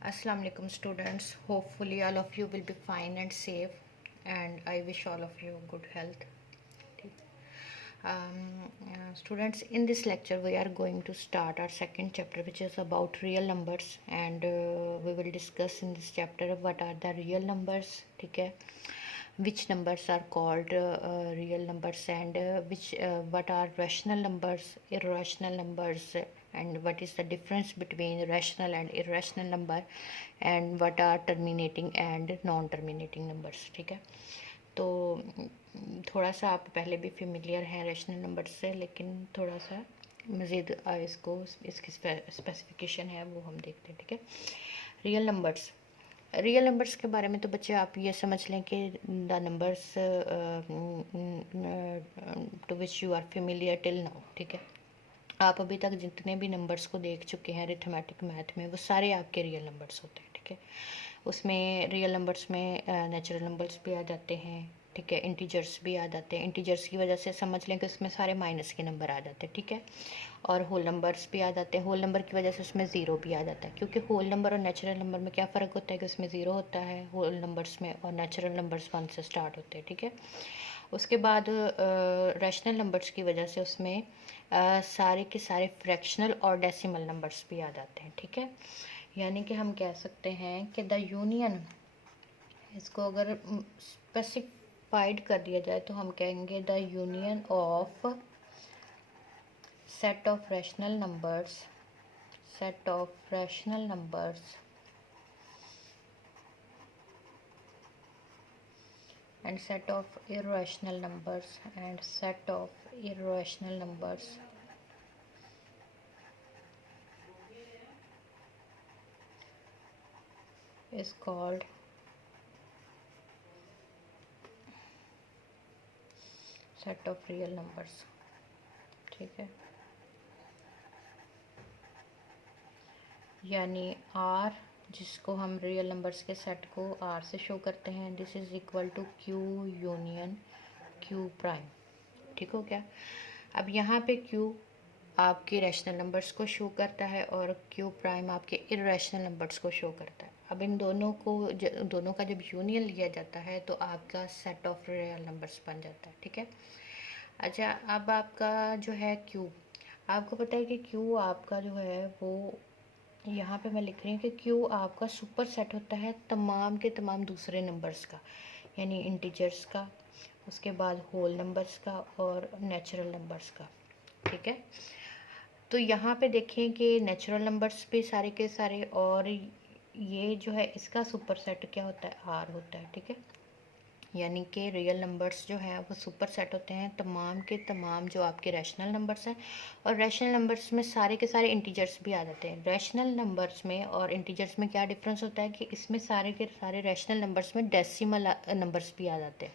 Assalamu alaikum students. Hopefully all of you will be fine and safe, and I wish all of you good health. Students, in this lecture we are going to start our second chapter, which is about real numbers, and we will discuss in this chapter what are the real numbers, ठीक है, which numbers are called real numbers, and what are rational numbers, irrational numbers, and what is the difference between rational and irrational number, and what are terminating and non terminating numbers. ठीक है, तो थोड़ा सा आप पहले भी familiar हैं rational number से, लेकिन थोड़ा सा मज़ीद इसको इसकी स्पेसिफिकेशन है वो हम देखते हैं। ठीक है, रियल नंबर्स के बारे में तो बच्चे आप ये समझ लें कि the numbers to which you are familiar till now. ठीक है, आप अभी तक जितने भी नंबर्स को देख चुके हैं अरिथमेटिक मैथ में, वो सारे आपके रियल नंबर्स होते हैं। ठीक है, उसमें रियल नंबर्स में नेचुरल नंबर्स भी आ जाते हैं। ठीक है, इंटीजर्स भी आ जाते हैं। इंटीजर्स की वजह से समझ लें कि उसमें सारे माइनस के नंबर आ जाते हैं। ठीक है, और होल नंबर्स भी आ जाते हैं। होल नंबर की वजह से उसमें ज़ीरो भी आ जाता है, क्योंकि होल नंबर और नेचुरल नंबर में क्या फ़र्क होता है कि उसमें ज़ीरो होता है होल नंबर्स में, और नेचुरल नंबर्स 1 से स्टार्ट होते हैं। ठीक है, उसके बाद रैशनल नंबर्स की वजह से उसमें सारे के सारे फ्रैक्शनल और डेसिमल नंबर्स भी आ जाते हैं। ठीक है, यानी कि हम कह सकते हैं कि द यूनियन, इसको अगर स्पेसिफाइड कर दिया जाए तो हम कहेंगे the union of set of rational numbers and set of irrational numbers is called set of real numbers। ठीक है, यानी R, जिसको हम रियल नंबर्स के सेट को R से शो करते हैं, this is equal to Q union Q prime. ठीक हो गया। अब यहाँ पे Q आपके रैशनल नंबर्स को शो करता है और Q प्राइम आपके इर्रेशनल नंबर्स को शो करता है। अब इन दोनों का जब यूनियन लिया जाता है तो आपका सेट ऑफ रियल नंबर्स बन जाता है। ठीक है, अच्छा, अब आपका जो है Q, आपको पता है कि Q आपका जो है वो यहाँ पे मैं लिख रही हूँ कि Q आपका सुपर सेट होता है तमाम के तमाम दूसरे नंबर्स का, यानी इंटीजर्स का, उसके बाद होल नंबर्स का और नेचुरल नंबर्स का। ठीक है, तो यहाँ पे देखें कि नेचुरल नंबर्स भी सारे के सारे, और ये जो है इसका सुपर सेट क्या होता है, R होता है। ठीक है, यानी कि रियल नंबर्स जो हैं वो सुपर सेट होते हैं तमाम के तमाम जो आपके रैशनल नंबर्स हैं, और रैशनल नंबर्स में सारे के सारे इंटीजर्स भी आ जाते हैं। रैशनल नंबर्स में और इंटीजर्स में क्या डिफरेंस होता है कि इसमें सारे के सारे रैशनल नंबर्स में डेसिमल नंबर्स भी आ जाते हैं,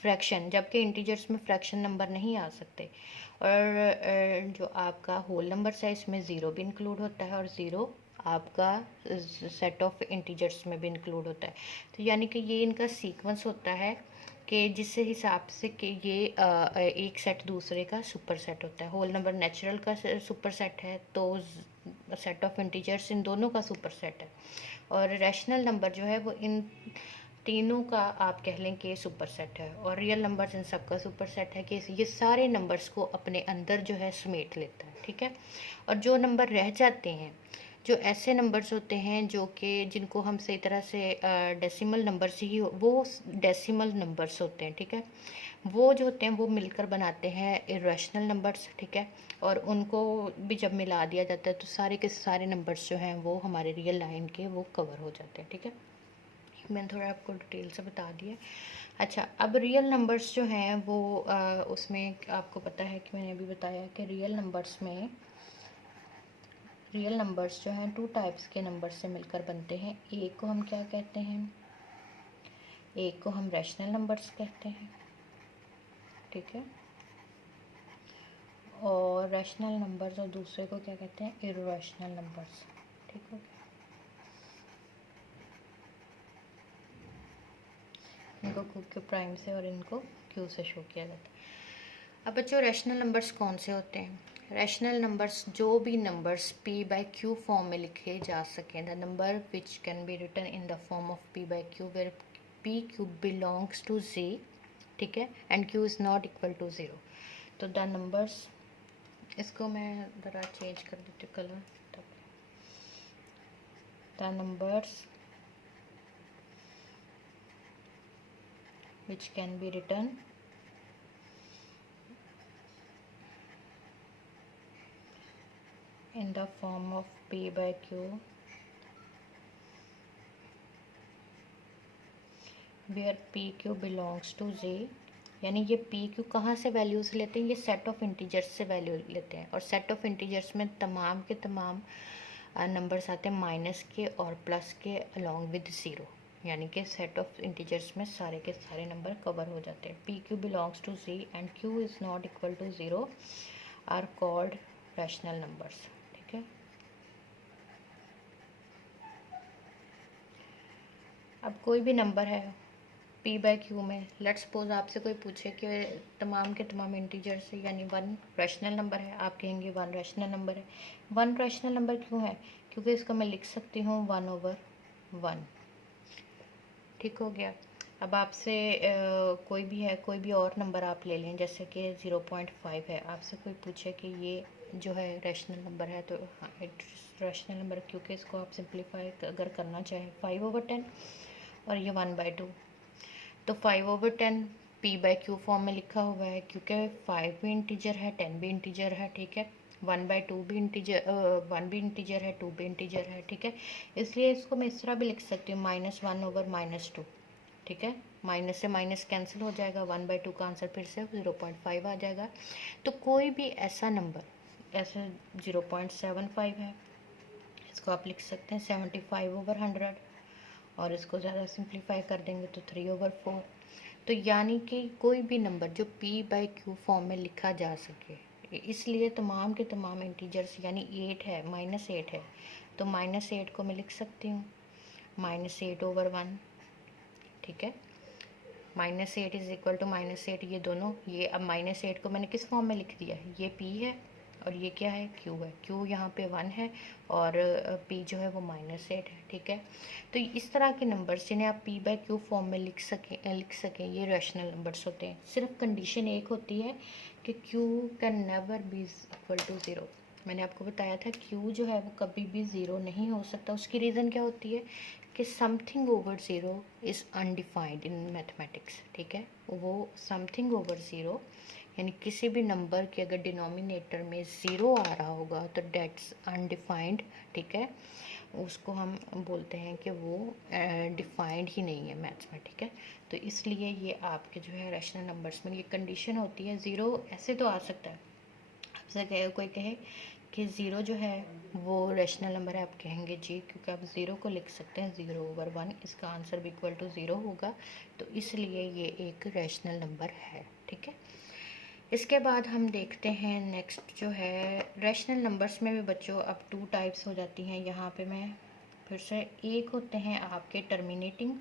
फ्रैक्शन, जबकि इंटीजर्स में फ्रैक्शन नंबर नहीं आ सकते। और जो आपका होल नंबर्स है इसमें ज़ीरो भी इंक्लूड होता है, और ज़ीरो आपका सेट ऑफ इंटीजर्स में भी इंक्लूड होता है। तो यानी कि ये इनका सीक्वेंस होता है कि जिस हिसाब से कि ये एक सेट दूसरे का सुपर सेट होता है। होल नंबर नेचुरल का सुपर सेट है, तो सेट ऑफ इंटीजर्स इन दोनों का सुपर सेट है, और रैशनल नंबर जो है वो इन तीनों का आप कह लें कि सुपर सेट है, और रियल नंबर्स इन सब का सुपर सेट है कि ये सारे नंबर्स को अपने अंदर जो है समेट लेता है। ठीक है, और जो नंबर रह जाते हैं, जो ऐसे नंबर्स होते हैं जो कि जिनको हम सही तरह से डेसिमल नंबर्स ही वो डेसिमल नंबर्स होते हैं। ठीक है, वो जो होते हैं वो मिलकर बनाते हैं इरेशनल नंबर्स। ठीक है, और उनको भी जब मिला दिया जाता है तो सारे के सारे नंबर्स जो हैं वो हमारे रियल लाइन के वो कवर हो जाते हैं। ठीक है, मैंने थोड़ा आपको डिटेल से बता दिया। अच्छा, अब रियल नंबर्स जो हैं वो उसमें आपको पता है कि मैंने अभी बताया कि रियल नंबर्स जो हैं टू टाइप्स के नंबर से मिलकर बनते हैं। एक को हम क्या कहते हैं, एक को हम रैशनल नंबर्स कहते हैं। ठीक है, और रैशनल नंबर्स, और दूसरे को क्या कहते हैं, इर्रेशनल नंबर्स। ठीक है, इनको क्यू प्राइम से और इनको क्यू से शो किया जाता है। अब बच्चों, रैशनल नंबर्स कौन से होते हैं? रैशनल नंबर्स, जो भी numbers p by q form में लिखे जा सकें, the number which can be written in the form of p by q where p q belongs to z, ठीक है, and q is not equal to 0। तो the numbers, इसको मैं ज़रा चेंज कर देती हूँ colour. The numbers which can be written in the form of p by q where p q belongs to z, यानी ये p q कहाँ से वैल्यूज़ लेते हैं, ये सेट ऑफ इंटीजर्स से वैल्यू लेते हैं, और सेट ऑफ इंटीजर्स में तमाम के तमाम नंबर्स आते हैं माइनस के और प्लस के अलॉन्ग विद ज़ीरो, यानी कि सेट ऑफ इंटीजर्स में सारे के सारे नंबर कवर हो जाते हैं। p q belongs to z and q is not equal to 0 are called rational numbers, ठीक है। अब कोई भी नंबर है p बाई क्यू में, लेट्स सपोज आपसे कोई पूछे कि तमाम के तमाम इंटीजर से, यानी 1 रैशनल नंबर है, आप कहेंगे 1 रैशनल नंबर है। 1 रैशनल नंबर क्यों है, क्योंकि इसको मैं लिख सकती हूँ 1/1, ठीक हो गया। अब आपसे कोई भी है, कोई भी और नंबर आप ले लें, जैसे कि 0.5 है, आपसे कोई पूछे कि ये जो है रैशनल नंबर है, तो हाँ रैशनल नंबर, क्योंकि इसको आप सिंप्लीफाई अगर करना चाहें 5/10 और ये 1/2, तो 5/10 p बाई क्यू फॉर्म में लिखा हुआ है, क्योंकि 5 भी इंटीजर है, 10 भी इंटीजर है, ठीक है, 1/2 भी इंटीजर, 1 भी इंटीजर है, 2 भी इंटीजर है, ठीक है। इसलिए इसको मैं इस तरह भी लिख सकती हूँ -1/-2, ठीक है, माइनस से माइनस कैंसिल हो जाएगा, 1/2 का आंसर फिर से 0.5 आ जाएगा। तो कोई भी ऐसा नंबर, ऐसे 0.75 है, इसको आप लिख सकते हैं 75/100, और इसको ज़्यादा सिंप्लीफाई कर देंगे तो 3/4। तो यानी कि कोई भी नंबर जो p बाई क्यू फॉर्म में लिखा जा सके, इसलिए तमाम के तमाम इंटीजर्स, यानी 8 है, -8 है, तो -8 को मैं लिख सकती हूँ -8/1, ठीक है। -8 इज़ इक्वल टू -8, ये दोनों, ये अब -8 को मैंने किस फॉर्म में लिख दिया है, ये p है और ये क्या है, q है, q यहाँ पे 1 है और p जो है वो -8 है, ठीक है। तो इस तरह के नंबर्स जिन्हें आप p बाई क्यू फॉर्म में लिख सकें, ये रैशनल नंबर्स होते हैं। सिर्फ कंडीशन एक होती है कि q can never be equal to 0। मैंने आपको बताया था q जो है वो कभी भी 0 नहीं हो सकता। उसकी रीज़न क्या होती है कि something over 0 is undefined in mathematics, ठीक है। वो समथिंग ओवर 0, यानी किसी भी नंबर के अगर डिनोमिनेटर में 0 आ रहा होगा तो डेट्स अनडिफाइंड, ठीक है, उसको हम बोलते हैं कि वो डिफाइंड ही नहीं है मैथ्स में, ठीक है। तो इसलिए ये आपके जो है रैशनल नंबर्स में ये कंडीशन होती है। 0 ऐसे तो आ सकता है, आपसे कोई कहे कि 0 जो है वो रैशनल नंबर है, आप कहेंगे जी, क्योंकि आप 0 को लिख सकते हैं 0/1, इसका आंसर भी इक्वल टू 0 होगा, तो इसलिए ये एक रैशनल नंबर है, ठीक है। इसके बाद हम देखते हैं नेक्स्ट जो है रैशनल नंबर्स में भी बच्चों अब 2 टाइप्स हो जाती हैं। यहाँ पे मैं फिर से, एक होते हैं आपके टर्मिनेटिंग।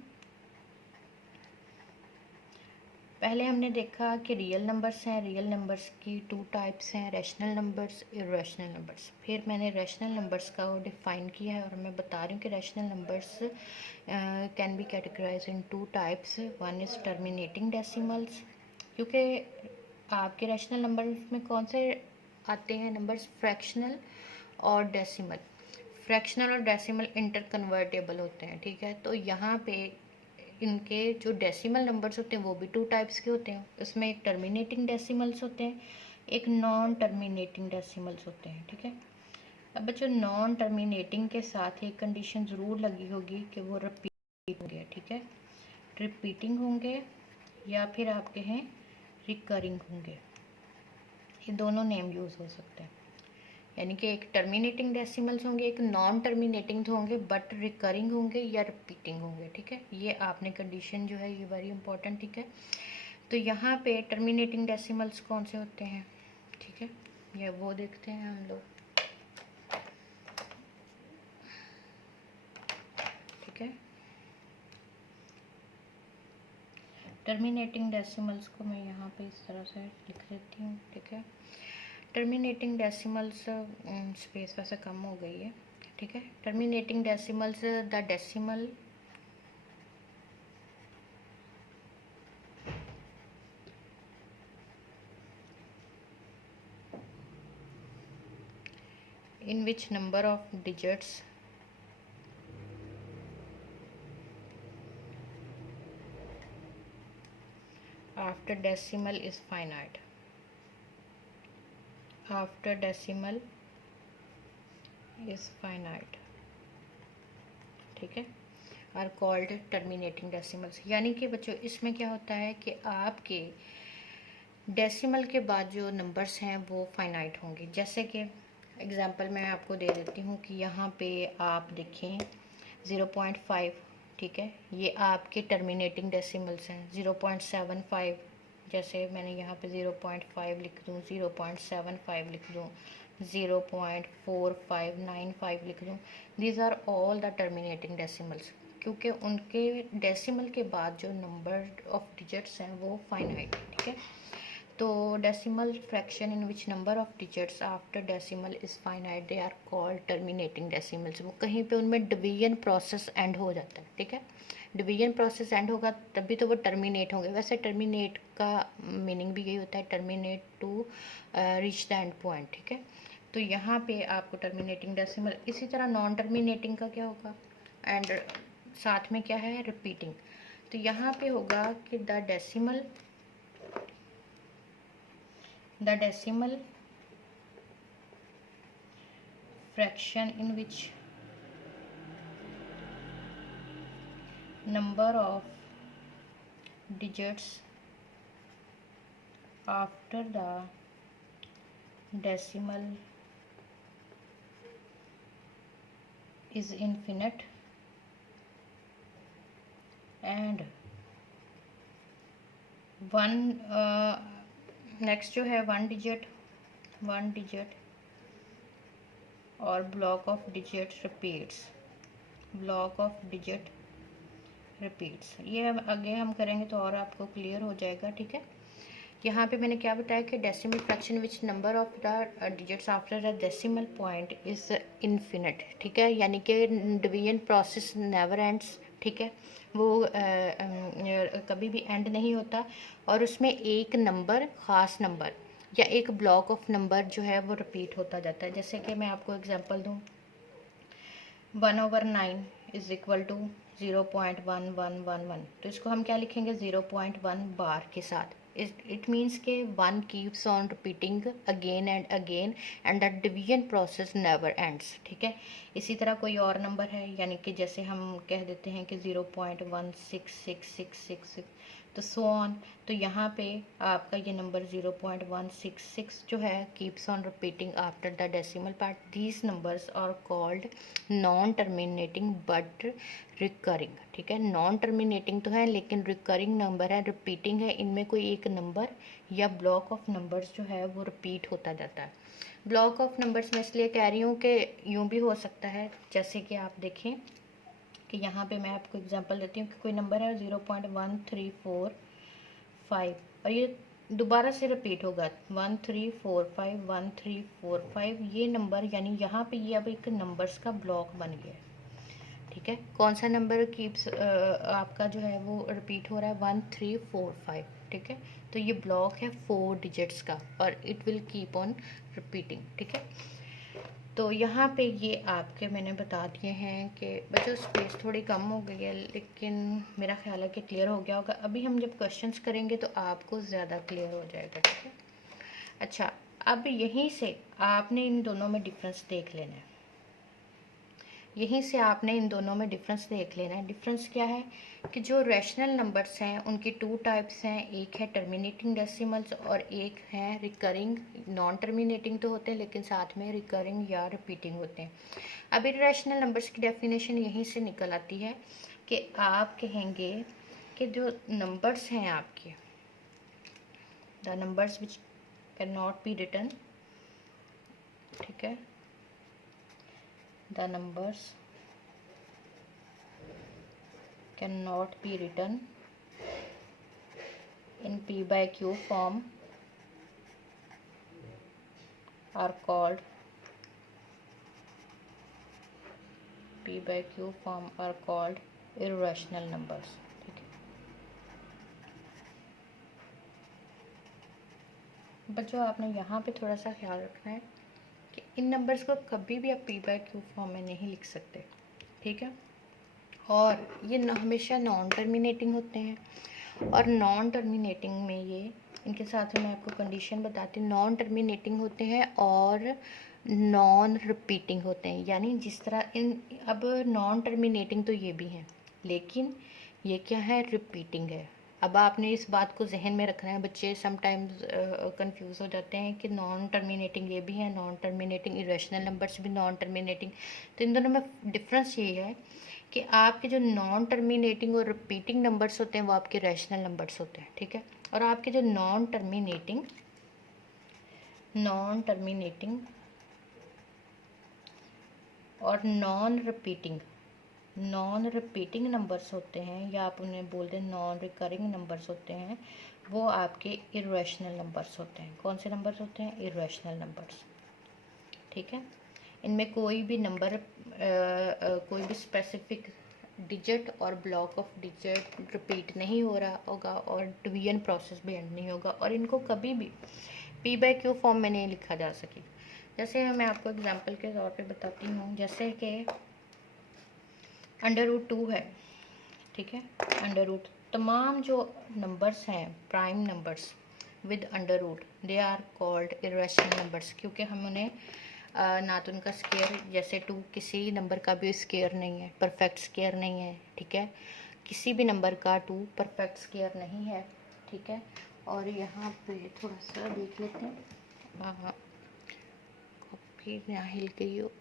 पहले हमने देखा कि रियल नंबर्स हैं, रियल नंबर्स की 2 टाइप्स हैं, रैशनल नंबर्स, इरेशनल नंबर्स। फिर मैंने रैशनल नंबर्स का डिफ़ाइन किया है और मैं बता रही हूँ कि rational numbers can be categorise in 2 types. One is terminating decimals, क्योंकि आपके रैशनल नंबर्स में कौन से आते हैं नंबर्स, फ्रैक्शनल और डेसिमल। फ्रैक्शनल और डेसिमल इंटर कन्वर्टेबल होते हैं, ठीक है। तो यहाँ पे इनके जो डेसिमल नंबर्स होते हैं वो भी 2 टाइप्स के होते हैं। उसमें एक टर्मिनेटिंग डेसिमल्स होते हैं, एक नॉन टर्मिनेटिंग डेसिमल्स होते हैं, ठीक है। अब बच्चों नॉन टर्मिनेटिंग के साथ एक कंडीशन ज़रूर लगी होगी कि वो रिपीट होंगे, ठीक है, रिपीटिंग होंगे या फिर आप कहें रिकरिंग होंगे, ये दोनों नेम यूज़ हो सकते हैं। यानी कि एक टर्मिनेटिंग डेसिमल्स होंगे, एक नॉन टर्मिनेटिंग होंगे, बट रिकरिंग होंगे या रिपीटिंग होंगे, ठीक है। ये आपने कंडीशन जो है ये वेरी इंपॉर्टेंट, ठीक है। तो यहाँ पे टर्मिनेटिंग डेसिमल्स कौन से होते हैं, ठीक है, ये वो देखते हैं हम लोग, ठीक है। टर्मिनेटिंग डेसिमल्स को मैं यहाँ पे इस तरह से लिख देती हूँ, ठीक है। टर्मिनेटिंग डेसिमल्स स्पेस वैसे कम हो गई है, ठीक है। Terminating decimals, the decimal in which number of digits after decimal is finite, after decimal is finite, ठीक है, आर कॉल्ड टर्मिनेटिंग डेसिमल्स। यानी कि बच्चों इसमें क्या होता है कि आपके डेसिमल के बाद जो नंबर्स हैं वो फाइनाइट होंगे। जैसे कि एग्जांपल मैं आपको दे देती हूँ कि यहाँ पे आप देखें 0.5, ठीक है, ये आपके टर्मिनेटिंग डेसिमल्स हैं। 0.75, जैसे मैंने यहाँ पे 0.5 लिख दूँ, 0.75 लिख दूँ, 0.4595 लिख दूँ, these are all the terminating decimals, क्योंकि उनके डेसिमल के बाद जो नंबर ऑफ डिजिट्स हैं वो फाइनाइट है, ठीक है। तो decimal fraction in which number of digits after decimal is finite, they are called terminating decimals. वो कहीं पे उनमें डिवीजन प्रोसेस एंड हो जाता है, ठीक है। डिवीजन प्रोसेस एंड होगा तभी तो वो टर्मिनेट होंगे। वैसे टर्मिनेट का मीनिंग भी यही होता है, terminate to reach the end point, ठीक है। तो यहाँ पे आपको टर्मिनेटिंग डेसिमल, इसी तरह नॉन टर्मिनेटिंग का क्या होगा, एंड साथ में क्या है, रिपीटिंग। तो यहाँ पे होगा कि the decimal fraction in which number of digits after the decimal is infinite and one next जो है वन डिजिट और ब्लॉक ऑफ डिजिट रिपीट्स, ये आगे हम करेंगे तो और आपको क्लियर हो जाएगा, ठीक है। यहाँ पे मैंने क्या बताया कि decimal fraction which number of the digits after the decimal point is infinite, ठीक है, यानी कि डिवीजन प्रोसेस नेवर एंड्स, ठीक है, वो कभी भी एंड नहीं होता, और उसमें एक नंबर, ख़ास नंबर या एक ब्लॉक ऑफ नंबर जो है वो रिपीट होता जाता है। जैसे कि मैं आपको एग्जांपल दूँ, 1/9 इज़ इक्वल टू 0.1111, तो इसको हम क्या लिखेंगे, 0.1 बार के साथ। इट मीन्स के 1 keeps on repeating again and again and the division process never ends, ठीक है। इसी तरह कोई और नंबर है, यानी कि जैसे हम कह देते हैं कि 0.16666, तो सो ऑन। तो यहाँ पे आपका ये नंबर 0.166 जो है keeps on repeating after the decimal part. These numbers are called non terminating but recurring, ठीक है। नॉन टर्मिनेटिंग तो है लेकिन रिकरिंग नंबर है, रिपीटिंग है, इनमें कोई एक नंबर या ब्लॉक ऑफ नंबर्स जो है वो रिपीट होता जाता है। ब्लॉक ऑफ नंबर्स मैं इसलिए कह रही हूँ कि यूँ भी हो सकता है, जैसे कि आप देखें कि यहाँ पे मैं आपको एग्जांपल देती हूँ कि कोई नंबर है 0.1345 और ये दोबारा से रिपीट होगा 1345 ये नंबर, यानी यहाँ पे ये अब एक नंबर्स का ब्लॉक बन गया है, ठीक है। कौन सा नंबर कीप्स आपका जो है वो रिपीट हो रहा है, 1345, ठीक है। तो ये ब्लॉक है 4 डिजिट्स का और it will keep on repeating, ठीक है। तो यहाँ पे ये आपके मैंने बता दिए हैं कि बच्चों स्पेस थोड़ी कम हो गई है, लेकिन मेरा ख्याल है कि क्लियर हो गया होगा। अभी हम जब क्वेश्चंस करेंगे तो आपको ज़्यादा क्लियर हो जाएगा, ठीक है। अच्छा, अब यहीं से आपने इन दोनों में डिफरेंस देख लेना है, डिफरेंस क्या है कि जो रैशनल नंबर्स हैं उनकी 2 टाइप्स हैं, एक है टर्मिनेटिंग डेसिमल्स और एक है रिकरिंग। नॉन टर्मिनेटिंग तो होते हैं लेकिन साथ में रिकरिंग या रिपीटिंग होते हैं। अब इर्रेशनल नंबर्स की डेफिनेशन यहीं से निकल आती है कि आप कहेंगे कि जो नंबर्स हैं आपके, the numbers which can not be written, ठीक है, the numbers cannot be written in p by q form are called p by q form are called irrational numbers। ठीक है बच्चों, आपने यहाँ पे थोड़ा सा ख्याल रखना है कि इन नंबर्स को कभी भी आप p by q फॉर्म में नहीं लिख सकते। ठीक है, और ये हमेशा नॉन टर्मिनेटिंग होते हैं, और नॉन टर्मिनेटिंग में ये इनके साथ में मैं आपको कंडीशन बताती हूँ। नॉन टर्मिनेटिंग होते हैं और नॉन रिपीटिंग होते हैं। यानी जिस तरह इन अब नॉन टर्मिनेटिंग तो ये भी हैं, लेकिन ये क्या है, रिपीटिंग है। अब आपने इस बात को जहन में रखना है। बच्चे समटाइम्स कंफ्यूज हो जाते हैं कि नॉन टर्मिनेटिंग ये भी है, नॉन टर्मिनेटिंग इरेशनल नंबर्स भी नॉन टर्मिनेटिंग। तो इन दोनों में डिफरेंस ये है कि आपके जो नॉन टर्मिनेटिंग और रिपीटिंग नंबर्स होते हैं वो आपके रैशनल नंबर्स होते हैं। ठीक है, और आपके जो नॉन टर्मिनेटिंग और नॉन रिपीटिंग नंबर्स होते हैं, या आप उन्हें बोल दें नॉन रिकरिंग नंबर्स होते हैं, वो आपके इरेशनल नंबर्स होते हैं। कौन से नंबर्स होते हैं? Irrational numbers. ठीक है, इनमें कोई भी नंबर कोई भी स्पेसिफिक डिजिट और ब्लॉक ऑफ डिजिट रिपीट नहीं हो रहा होगा, और डिवीजन प्रोसेस भी एंड नहीं होगा, और इनको कभी भी p by q फॉर्म में नहीं लिखा जा सके। जैसे मैं आपको एग्जांपल के तौर पे बताती हूँ, जैसे कि √2 है। ठीक है, √ तमाम जो नंबर्स हैं prime numbers with √ they are called irrational numbers, क्योंकि हम उन्हें ना तो उनका स्केयर, जैसे 2 किसी नंबर का भी स्केयर नहीं है, परफेक्ट स्केयर नहीं है। ठीक है, किसी भी नंबर का 2 परफेक्ट स्केयर नहीं है। ठीक है, और यहाँ पे थोड़ा सा देख लेते हैं। हाँ, कॉपी यहाँ हिल गई हो।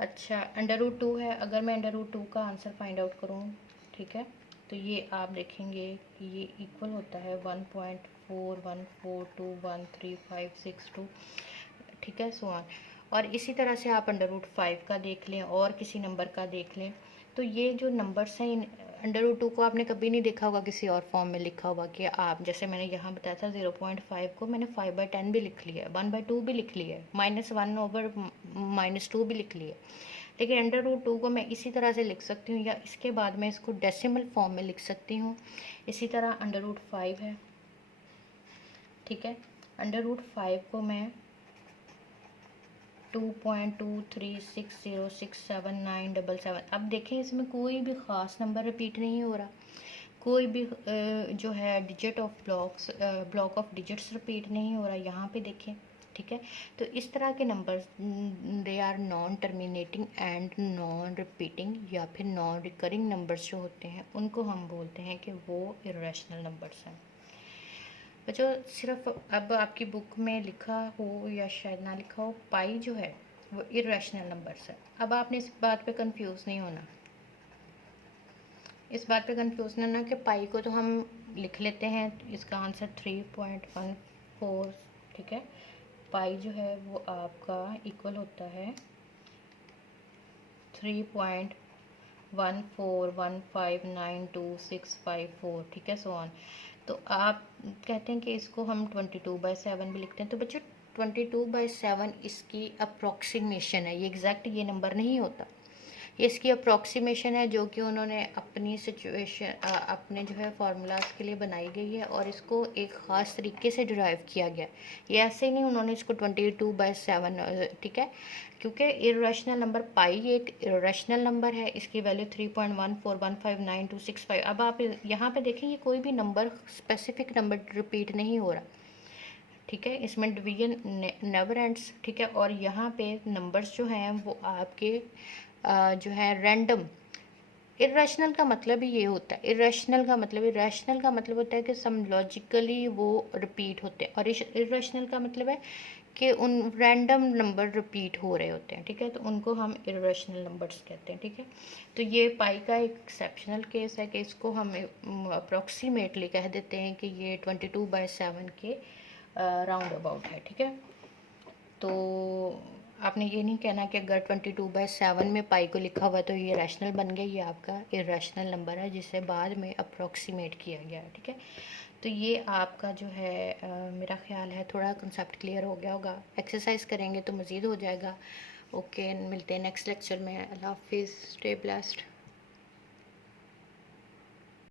अच्छा, √2 है। अगर मैं √2 का आंसर फाइंड आउट करूँ, ठीक है, तो ये आप देखेंगे कि ये इक्वल होता है 1.4142135662। ठीक है, सो ऑन। और इसी तरह से आप √5 का देख लें और किसी नंबर का देख लें, तो ये जो नंबर्स हैं, √2 को आपने कभी नहीं देखा होगा किसी और फॉर्म में लिखा होगा कि आप, जैसे मैंने यहाँ बताया था 0.5 को मैंने 5/10 भी लिख लिया है, 1/2 भी लिख लिया है, -1/-2 भी लिख लिया है। लेकिन √2 को मैं इसी तरह से लिख सकती हूँ, या इसके बाद मैं इसको डेसिमल फॉर्म में लिख सकती हूँ। इसी तरह √5 है। ठीक है, √5 को मैं 2.23606797। अब देखें, इसमें कोई भी ख़ास नंबर रिपीट नहीं हो रहा, कोई भी जो है digit of block of digits repeat नहीं हो रहा। यहाँ पे देखें। ठीक है, तो इस तरह के numbers they are non terminating and non repeating, या फिर नॉन रिकरिंग नंबर्स जो होते हैं उनको हम बोलते हैं कि वो इरेशनल नंबर्स हैं। बच्चों, सिर्फ अब आपकी बुक में लिखा हो या शायद ना लिखा हो, पाई जो है वो इरेशनल नंबर्स है। अब आपने इस बात पे कंफ्यूज नहीं होना, इस बात पे कंफ्यूज नहीं होना कि पाई को तो हम लिख लेते हैं, इसका आंसर 3.14। ठीक है, पाई जो है वो आपका इक्वल होता है 3.14159265 ठीक है, सो ऑन। तो आप कहते हैं कि इसको हम 22/7 भी लिखते हैं। तो बच्चों, 22/7 इसकी अप्रॉक्सीमेशन है, ये एग्जैक्ट ये नंबर नहीं होता, ये इसकी अप्रॉक्सीमेशन है जो कि उन्होंने अपनी सिचुएशन अपने जो है फार्मूलाज के लिए बनाई गई है, और इसको एक ख़ास तरीके से डिराइव किया गया। ये ऐसे ही नहीं उन्होंने इसको 22/7, ठीक है, क्योंकि इरेशनल नंबर पाई एक इरेशनल नंबर है, इसकी वैल्यू 3.14159265। अब आप यहाँ पे देखें, ये कोई भी नंबर स्पेसिफिक नंबर रिपीट नहीं हो रहा। ठीक है, इसमें डिवीजन नेवर एंड्स। ठीक है, और यहाँ पे नंबर्स जो हैं वो आपके जो है रैंडम। इरेशनल का मतलब ही ये होता है, इरेशनल का मतलब होता है कि सम लॉजिकली वो रिपीट होते हैं, और इरेशनल का मतलब है कि उन रैंडम नंबर रिपीट हो रहे होते हैं। ठीक है, तो उनको हम इरेशनल नंबर्स कहते हैं। ठीक है, तो ये पाई का एक एक्सेप्शनल केस है कि इसको हम अप्रॉक्सीमेटली कह देते हैं कि ये 22/7 के राउंड अबाउट है। ठीक है, तो आपने ये नहीं कहना कि अगर 22/7 में पाई को लिखा हुआ तो ये रैशनल बन गया, ये आपका इरेशनल नंबर है जिसे बाद में अप्रॉक्सीमेट किया गया है। ठीक है, तो ये आपका जो है मेरा ख्याल है थोड़ा कंसेप्ट क्लियर हो गया होगा। एक्सरसाइज करेंगे तो मज़ीद हो जाएगा। ओके, मिलते हैं नेक्स्ट लेक्चर में। अल्लाह हाफिज़, स्टे ब्लेस्ड।